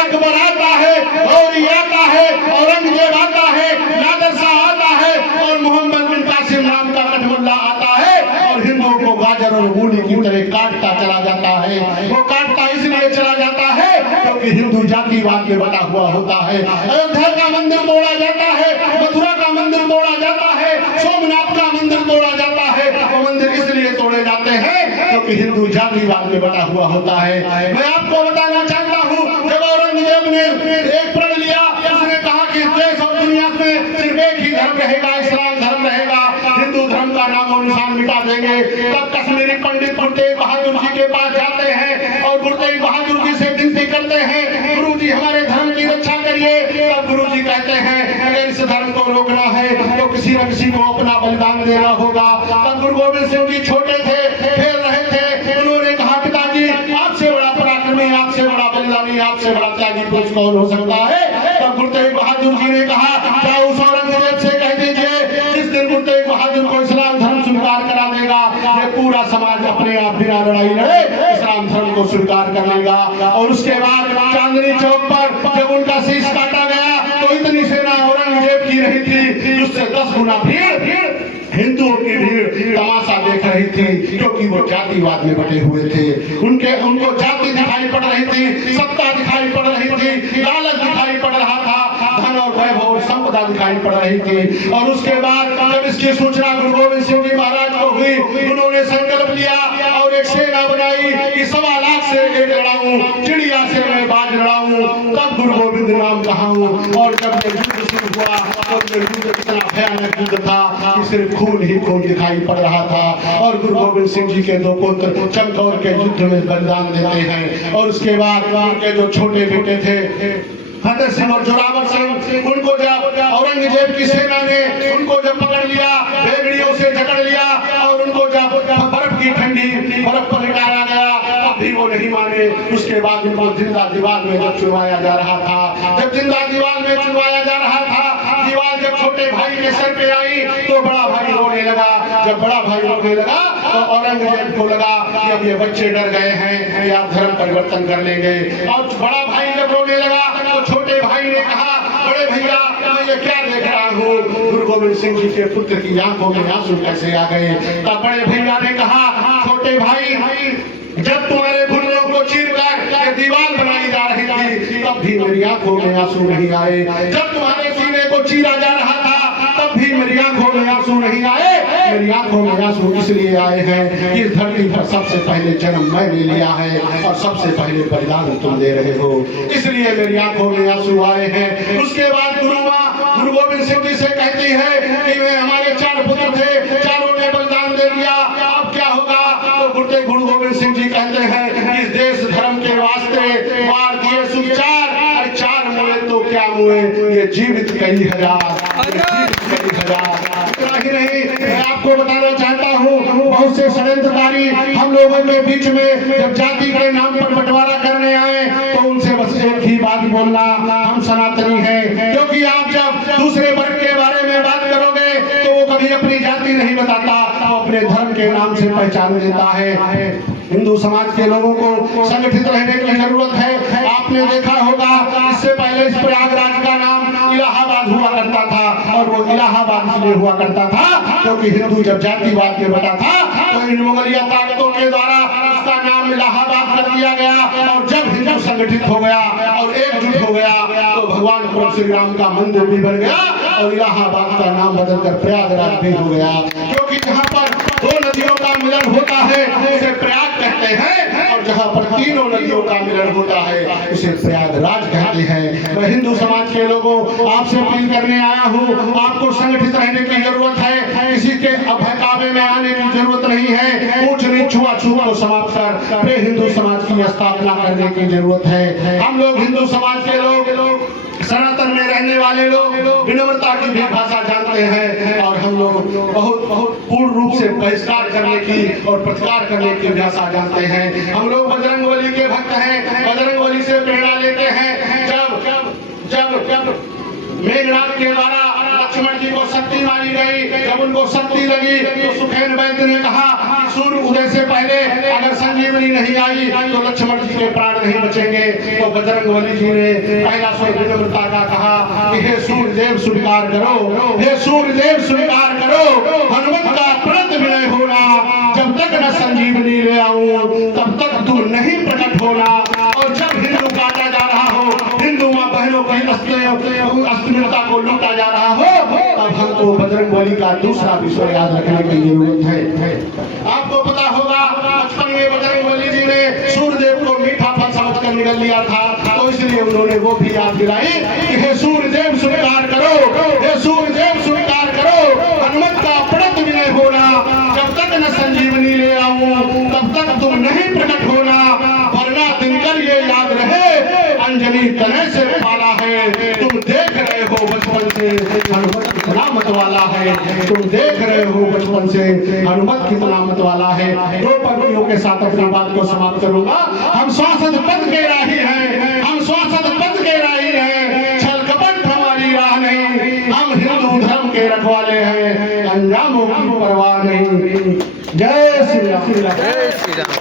अकबर आता है, गौरी आता है, औरंगजेब आता है, नादर शाह आता है और मोहम्मद बिन कासिम नाम का कठमुल्ला आता है और हिंदुओं को गाजर और मूली की तरह काटता चला जाता है। वो काटता इसलिए चला जाता है क्योंकि हिंदू जातिवाद में बटा हुआ होता है। अयोध्या का मंदिर तोड़ा जाता है, मथुरा का मंदिर तोड़ा जाता है, सोमनाथ का मंदिर तोड़ा जाता है। वो मंदिर इसलिए तोड़े जाते हैं क्योंकि हिंदू जातिवाद में बटा हुआ होता है। मैं आपको बताना चाहता हूँ, जब औरंगजेब ने एक प्रण लिया, उसने कहा कि देश और दुनिया में सिर्फ एक ही धर्म रहेगा, इस्लाम धर्म रहेगा, हिंदू धर्म का नामो निशान मिटा देंगे। तब कश्मीरी पंडित गुरु तेग बहादुर जी के पास जाते हैं और गुरु तेग बहादुर जी से विनती करते हैं, गुरु जी हमारे धर्म की रक्षा करिए। तब गुरु जी कहते हैं अगर इस धर्म को रोकना है तो किसी न किसी को अपना बलिदान देना होगा। तब गुरु गोविंद सिंह जी छोटे थे, खेल रहे थे, उन्होंने कहा पिताजी आपसे बड़ा पराक्रमी, आपसे बड़ा बलिदानी, आपसे बड़ा त्यागी पुरुष कौन हो सकता है। तब गुरु तेग बहादुर जी ने कहा जाओ उस औरंगजेब से कह दीजिए जिस दिन गुरु तेग बहादुर को इस्लाम धर्म स्वीकार करा देगा, ये पूरा समाज अपने आप बिना लड़ाई लड़े इस्लाम धर्म को स्वीकार कर लेगा। और उसके बाद चांदनी चौक पर जब उनका शीश काटा गया तो इतनी सेना औरंगजेब की रही थी, उससे 10 गुना भीड़ हिंदुओं की भीड़ तमाशा देख रही थी, क्योंकि वो जातिवाद में बटे हुए थे। उनको जाति दिखाई पड़ रही थी, सत्ता दिखाई पड़ रही थी, लालच दिखाई पड़ रहा था, धन और वैभव और संपदा दिखाई पड़ रही थी। और उसके बाद जब इसकी सूचना गुरु गोविंद सिंह जी महाराज को हुई, उन्होंने संकल्प लिया और एक सेना बनाई कि 1.25 लाख से एक लड़ाऊं, चिड़िया से मैं बाज लड़ाऊं। तब गुरु गोविंद नाम कहाऊं। और जब ये युद्ध शुरू हुआ तो ये युद्ध इतना भयानक युद्ध था कि सिर्फ खून ही खून दिखाई पड़ रहा था। और गुरु गोविंद सिंह जी के 2 पुत्र चमकौर के युद्ध में बलिदान देते हैं। और उसके बाद उनके जो छोटे बेटे थे फतेह सिंह और जोरावर सिंह, उनको जब औरंगजेब की सेना ने उनको जब पकड़ लिया, बेगड़ियों से जकड़ लिया और उनको जब बर्फ की ठंडी बर्फ पर लिटाया गया, तब भी वो नहीं माने। उसके बाद उनको जिंदा दीवार में जब चुनवाया जा रहा था, जब जिंदा दीवार में चुनवाया जा रहा था, दीवार जब छोटे भाई के सर पे आई तो बड़ा भाई रोने लगा। जब बड़ा भाई रोने लगा तो औरंगजेब को लगा कि अब ये बच्चे डर गए हैं, ये आप धर्म परिवर्तन कर लेंगे। और बड़ा भाई जब रोने लगा तो छोटे भाई ने कहा बड़े भैया मैं ये क्या देख रहा हूँ। गुरु गोविंद सिंह जी के पुत्र की आंखों में आंसू कैसे आ गए। तब बड़े भैया ने कहा छोटे भाई जब तुम्हारे भुल्लों को चीरकर दीवार बनाई जा रही थी तब भी मेरी आंखों में आंसू नहीं आए। जब तुम्हारे सीने को चीरा जा रहा था तब भी मेरी आंखों में आंसू नहीं आए। मेरी आंखों में आंसू इसलिए आए हैं कि इस धरती पर सबसे पहले जन्म मैंने लिया है और सबसे पहले बलिदान तुम दे रहे हो, इसलिए मेरी आंखों में आंसू आए हैं। उसके बाद गुरु गोविंद सिंह जी से कहती है कि वे हमारे 4 पुत्र थे, चारों ने बलिदान दे दिया, अब क्या होगा। तो गुरु गोविंद सिंह जी कहते हैं इस देश धर्म के वास्ते मार दिए सुख 4 मुए तो क्या मुए, ये जीवित कई हजार। इतना ही नहीं, मैं आपको बताना चाहता हूँ बहुत से षड्यंत्रकारी हम लोगों के बीच में जब जाति के नाम पर बंटवारा करने आए तो उनसे बस एक ही बात बोलना, हम सनातनी हैं। क्योंकि आप जब दूसरे वर्ग के बारे में बात करोगे तो वो कभी अपनी जाति नहीं बताता, वो अपने धर्म के नाम से पहचान देता है। हिंदू समाज के लोगों को संगठित रहने की जरूरत है। आपने देखा होगा इससे पहले इस प्रयागराज का नाम इलाहाबाद हुआ करता था और वो इलाहाबाद इसलिए हुआ करता था क्योंकि हिंदू जब जातिवाद में बटा था तो इन मुगलिया ताकतों के द्वारा उसका नाम इलाहाबाद कर दिया गया। और जब हिंदू संगठित हो गया और एकजुट हो गया तो भगवान प्रभु श्री राम का मंदिर भी बन गया और इलाहाबाद का नाम बदलकर प्रयागराज भी हो गया। क्योंकि जहाँ पर 2 नदियों का मिलन होता है उसे प्रयाग कहते हैं और जहाँ पर 3 नदियों का मिलन होता है उसे प्रयागराज कहते हैं। मैं हिंदू समाज के लोगों आपसे अपील करने आया हूँ, आपको संगठित रहने की जरूरत है, किसी के बहकावे में आने की जरूरत नहीं है। ऊंच नीच छुआछूत को समाप्त कर फिर हिंदू समाज की स्थापना करने की जरूरत है। हम लोग हिंदू समाज के लोग सनातन में रहने वाले लोग विनम्रता की भी भाषा जानते हैं और हम लोग बहुत पूर्ण रूप से बहिष्कार करने की और प्रतिकार करने की भाषा जानते हैं। हम लोग बजरंगबली के भक्त हैं, बजरंगबली से प्रेरणा लेते हैं। जब मेघनाथ के द्वारा लक्ष्मण जी को शक्ति मारी गई, जब उनको शक्ति लगी तो सुखेन वैद्य ने कहा सूर्य उदय से पहले अगर संजीवनी नहीं आई तो लक्ष्मण जी के प्राण नहीं बचेंगे। तो बजरंगबली जी ने पहला स्वर विनम्रता का कहा कि हे सूर्यदेव स्वीकार करो, हे सूर्यदेव स्वीकार करो, हनुमत का प्रणत विनय होना, जब तक न संजीवनी ले आऊं तब तक तू नहीं प्रकट होना। और जब हिंदू काटा जा रहा हो, हिंदू मां बहनों की अस्मिता को लूटा जा रहा हो, तब हमको बजरंगबली का दूसरा विषय याद रखने की जरूरत है। आपको पता होगा बचपन में बजरंगबली जी ने सूर्यदेव को मीठा फल समझकर निगल लिया था, तो इसलिए उन्होंने वो भी याद दिलाई कि हे सूर्यदेव स्वीकार करो, हे सूर्यदेव स्वीकार करो, हनुमत का प्रणत विनय होना, जब तक न संजीवनी ले आऊं तब तक तुम नहीं प्रकट होना। वरना दिनकर ये याद रहे अंजनी तने से पाला है, तुम देख रहे हो बचपन से हनुमत कितना मत वाला है, तुम देख रहे हो बचपन से हनुमत कितना मत वाला है। दो पंक्तियों के साथ अपनी बात को समाप्त करूंगा। हम शासक पद के राही हैं, हम शासक पद के राही हैं, छल कपट हमारी राह नहीं, हम हिंदू धर्म के रखवाले हैं, अंजामों की परवाह नहीं। जय श्री राम।